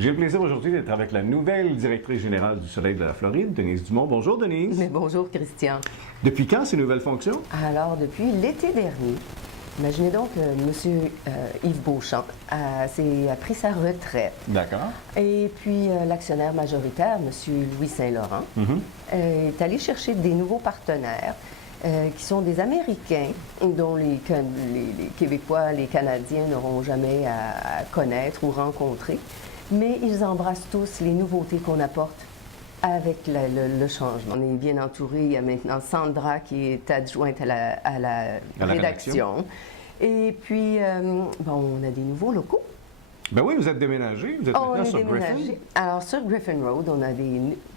J'ai le plaisir aujourd'hui d'être avec la nouvelle directrice générale du Soleil de la Floride, Denise Dumont. Bonjour, Denise. Mais bonjour, Christian. Depuis quand ces nouvelles fonctions? Alors, depuis l'été dernier. Imaginez donc que M. Yves Beauchamp a pris sa retraite. D'accord. Et puis, l'actionnaire majoritaire, M. Louis Saint-Laurent, est allé chercher des nouveaux partenaires qui sont des Américains dont les Québécois, les Canadiens n'auront jamais à connaître ou rencontrer. Mais ils embrassent tous les nouveautés qu'on apporte avec le changement. On est bien entouré. Il y a maintenant Sandra qui est adjointe à la rédaction. Et puis, on a des nouveaux locaux. Ben oui, vous êtes déménagé. Vous êtes maintenant sur Griffin. Alors, sur Griffin Road,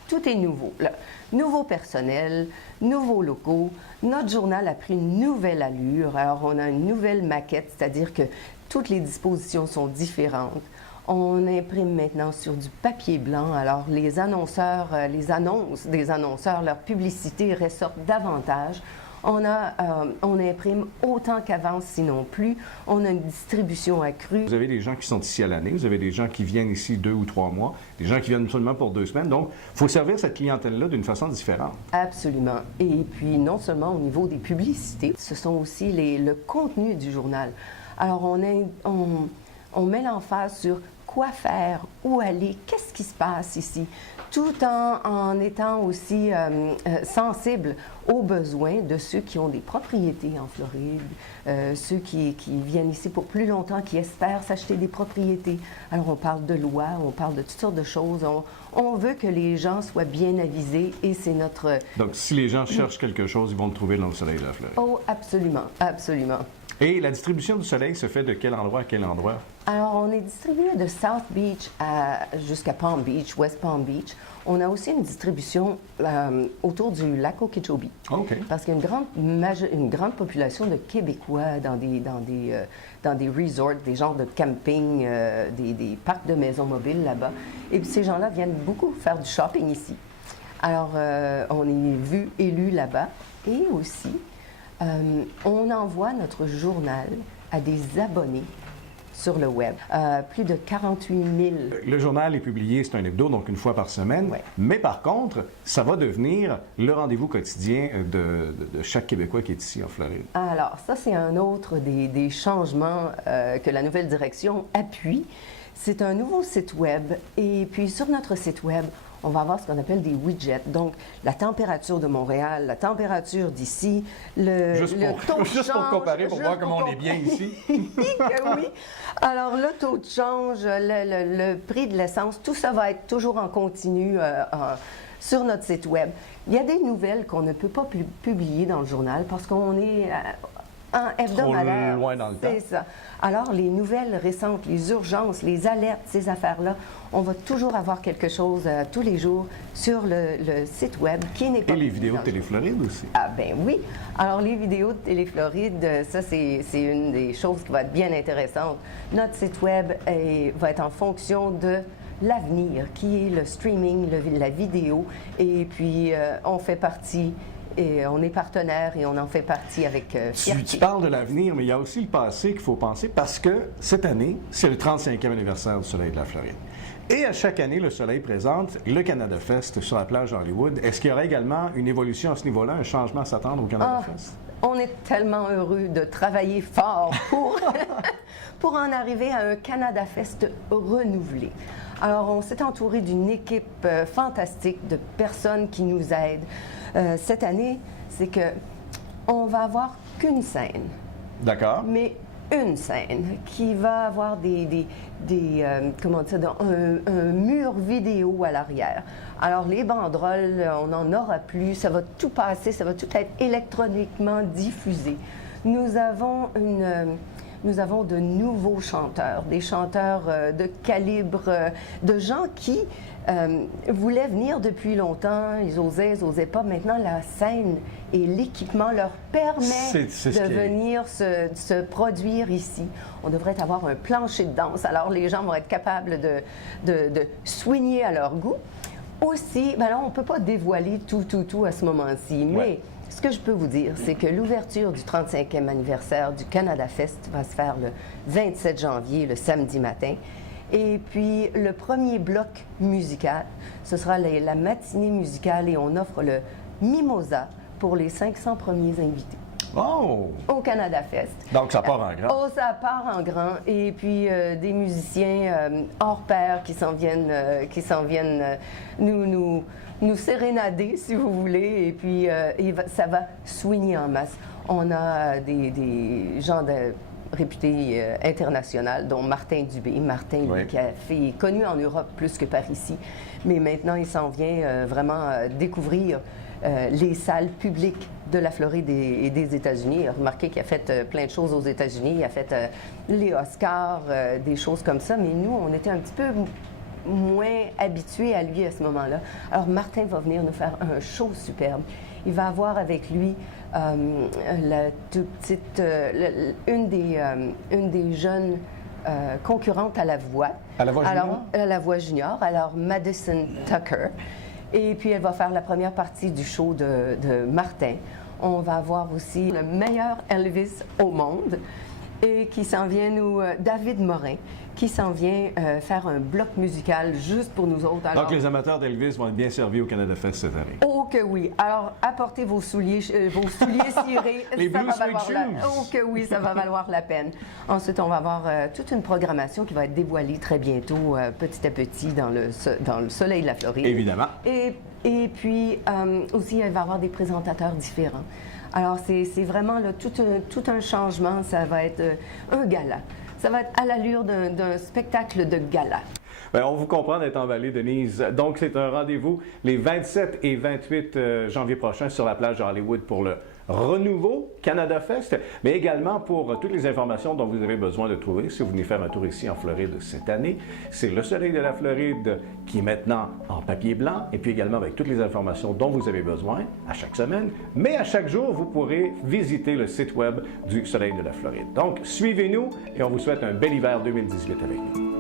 tout est nouveau. Là, nouveau personnel, nouveaux locaux. Notre journal a pris une nouvelle allure. Alors, on a une nouvelle maquette, c'est-à-dire que toutes les dispositions sont différentes. On imprime maintenant sur du papier blanc. Alors, les annonceurs, les annonces des annonceurs, leur publicité ressortent davantage. On imprime autant qu'avant, sinon plus. On a une distribution accrue. Vous avez des gens qui sont ici à l'année, vous avez des gens qui viennent ici 2 ou 3 mois, des gens qui viennent seulement pour 2 semaines. Donc, il faut servir cette clientèle-là d'une façon différente. Absolument. Et puis, non seulement au niveau des publicités, ce sont aussi le contenu du journal. Alors, on met l'emphase sur quoi faire, où aller, qu'est-ce qui se passe ici, tout en étant aussi sensible aux besoins de ceux qui ont des propriétés en Floride, ceux qui viennent ici pour plus longtemps, qui espèrent s'acheter des propriétés. Alors, on parle de lois, on parle de toutes sortes de choses. On veut que les gens soient bien avisés et c'est notre... Donc, si les gens cherchent quelque chose, ils vont le trouver dans le Soleil de la Floride. Oh, absolument, absolument. Et la distribution du Soleil se fait de quel endroit à quel endroit? Alors, on est distribué de South Beach jusqu'à Palm Beach, West Palm Beach. On a aussi une distribution autour du lac Okeechobee. OK. Parce qu'il y a une grande population de Québécois dans des resorts, des genres de camping, des parcs de maisons mobiles là-bas. Et puis, ces gens-là viennent beaucoup faire du shopping ici. Alors, on est élus là-bas. Et aussi, on envoie notre journal à des abonnés sur le web. Plus de 48 000. Le journal est publié, c'est un hebdo, donc une fois par semaine. Ouais. Mais par contre, ça va devenir le rendez-vous quotidien de chaque Québécois qui est ici en Floride. Alors, ça, c'est un autre des changements que la nouvelle direction appuie. C'est un nouveau site web. Et puis, sur notre site web, on va avoir ce qu'on appelle des widgets. Donc, la température de Montréal, la température d'ici, le taux de change. Juste pour comparer, pour voir comment on est bien ici. Oui. Alors, le taux de change, le prix de l'essence, tout ça va être toujours en continu sur notre site web. Il y a des nouvelles qu'on ne peut pas publier dans le journal parce qu'on est... en hebdomadaire. Trop loin dans le temps. C'est ça. Alors, les nouvelles récentes, les urgences, les alertes, ces affaires-là, on va toujours avoir quelque chose tous les jours sur le site web qui n'est pas... Et les vidéos de Télé-Floride aussi. Ah ben oui. Alors, les vidéos de Télé-Floride, ça, c'est une des choses qui va être bien intéressante. Notre site web va être en fonction de l'avenir, qui est le streaming, la vidéo. Et puis, on fait partie... Et on est partenaire et on en fait partie avec fierté. Tu parles de l'avenir, mais il y a aussi le passé qu'il faut penser parce que cette année, c'est le 35e anniversaire du Soleil de la Floride. Et à chaque année, le Soleil présente le Canada Fest sur la plage Hollywood. Est-ce qu'il y aura également une évolution à ce niveau-là, un changement à s'attendre au Canada Fest? On est tellement heureux de travailler fort pour en arriver à un Canada Fest renouvelé. Alors, on s'est entouré d'une équipe fantastique de personnes qui nous aident. Cette année, c'est que on va avoir qu'une scène. D'accord. Mais une scène qui va avoir un mur vidéo à l'arrière. Alors, les banderoles, on n'en aura plus, ça va tout passer, ça va tout être électroniquement diffusé. Nous avons de nouveaux chanteurs, des chanteurs de calibre, de gens qui voulaient venir depuis longtemps, ils osaient pas. Maintenant, la scène et l'équipement leur permet de venir se produire ici. On devrait avoir un plancher de danse, alors les gens vont être capables de swinguer à leur goût. Aussi, ben là, on ne peut pas dévoiler tout à ce moment-ci, mais ce que je peux vous dire, c'est que l'ouverture du 35e anniversaire du Canada Fest va se faire le 27 janvier, le samedi matin. Et puis, le premier bloc musical, ce sera la matinée musicale et on offre le Mimosa pour les 500 premiers invités. Oh! Au Canada Fest. Donc, ça part en grand. Oh, ça part en grand. Et puis, des musiciens hors pair qui s'en viennent, nous sérénader, si vous voulez. Et puis, ça va swinger en masse. On a des gens réputés internationaux, dont Martin Dubé. Martin, lui, qui est connu en Europe plus que par ici. Mais maintenant, il s'en vient vraiment découvrir les salles publiques de la Floride et des États-Unis. Remarquez qu'il a fait plein de choses aux États-Unis. Il a fait les Oscars, des choses comme ça. Mais nous, on était un petit peu moins habitués à lui à ce moment-là. Alors, Martin va venir nous faire un show superbe. Il va avoir avec lui la toute petite, une des jeunes concurrentes à la voix. À la voix junior? Alors, à la voix junior. Alors, Madison Tucker. Et puis, elle va faire la première partie du show de Martin. On va avoir aussi le meilleur Elvis au monde et qui s'en vient David Morin, qui s'en vient faire un bloc musical juste pour nous autres. Alors, donc, les amateurs d'Elvis vont être bien servis au Canada Fest cette année. Oh que oui! Alors, apportez vos souliers cirés. Les ça Blue va Suede valoir Shoes. Oh que oui, ça va valoir la peine. Ensuite, on va avoir toute une programmation qui va être dévoilée très bientôt, petit à petit, dans le soleil de la Floride. Évidemment. Et puis, aussi, il va y avoir des présentateurs différents. Alors, c'est vraiment là, tout un changement. Ça va être un gala. Ça va être à l'allure d'un spectacle de gala. Bien, on vous comprend d'être emballé, Denise. Donc, c'est un rendez-vous les 27 et 28 janvier prochains sur la plage de Hollywood pour le renouveau Canada Fest, mais également pour toutes les informations dont vous avez besoin de trouver si vous venez faire un tour ici en Floride cette année. C'est le Soleil de la Floride qui est maintenant en papier blanc et puis également avec toutes les informations dont vous avez besoin à chaque semaine, mais à chaque jour, vous pourrez visiter le site web du Soleil de la Floride. Donc, suivez-nous et on vous souhaite un bel hiver 2018 avec nous.